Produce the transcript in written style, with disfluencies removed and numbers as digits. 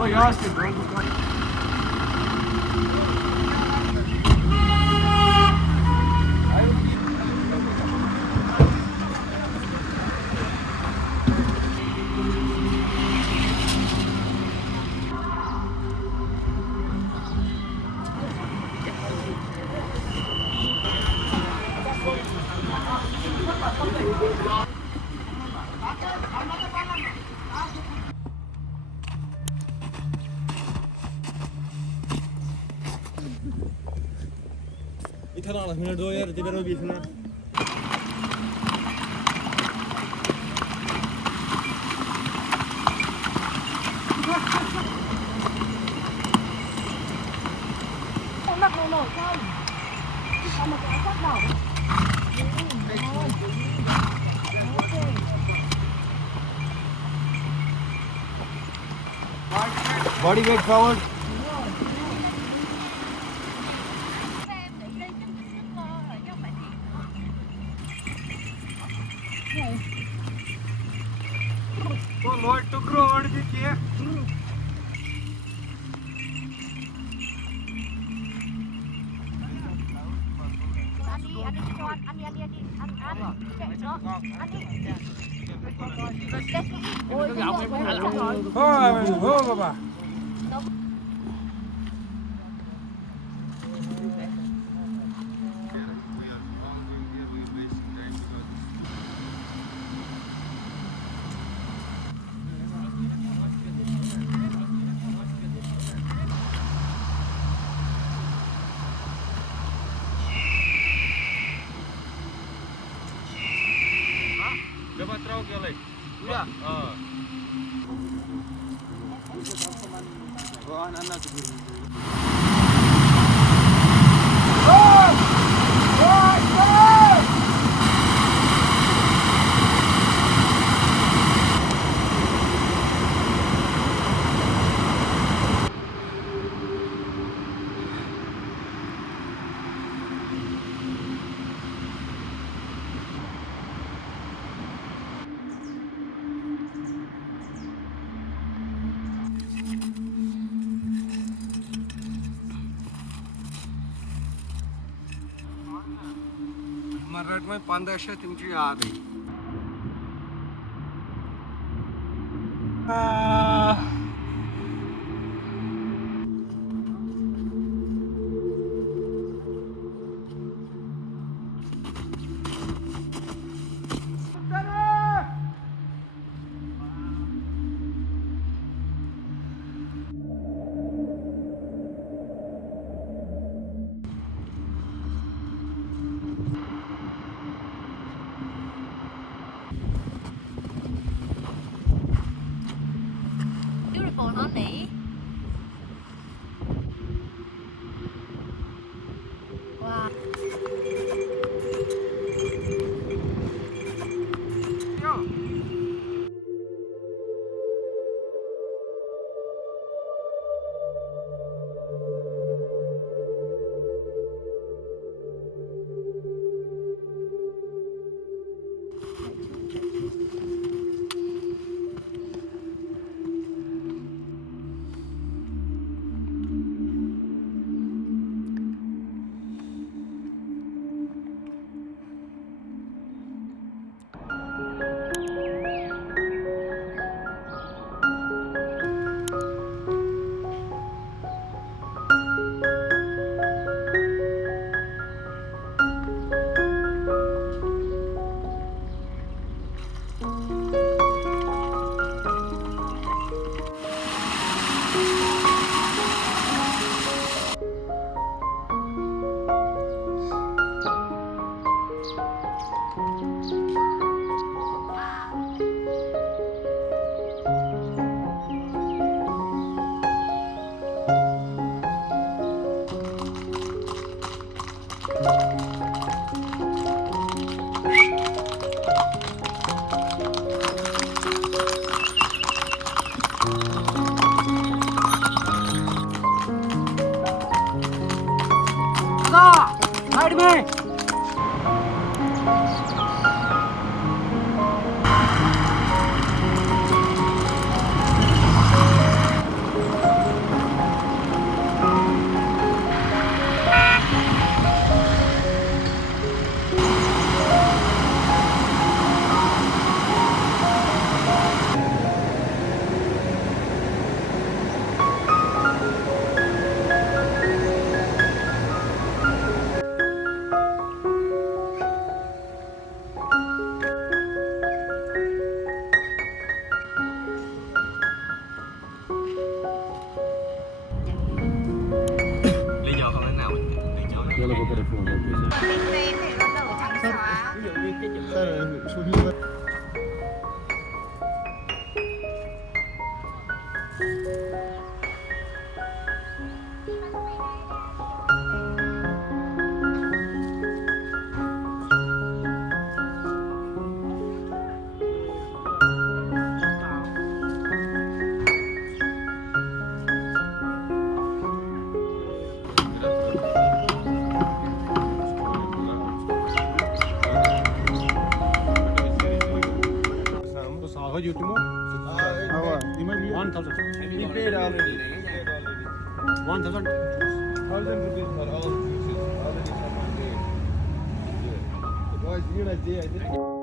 Oh ja, stimmt. इथं लागला minute 2000 ते बरोबर 20 minute Mặc nổi nổi không? Sao mà cái áo khoác đỏ đấy? Body weight forward तो load टुकड़ो ओढ़ दीजिए हो बाबा coba terau gelek udah oh anak-anak segini मराठ में 1500 तुमची आ रही चलो पकड़ो phone okay sir Bên này nó đổ trắng xóa. Sir shooting How you tomorrow? 1,000. He paid already. 1,000. 1,000 rupees for all the juices. Already someone paid. Yeah. Guys, you know, I think.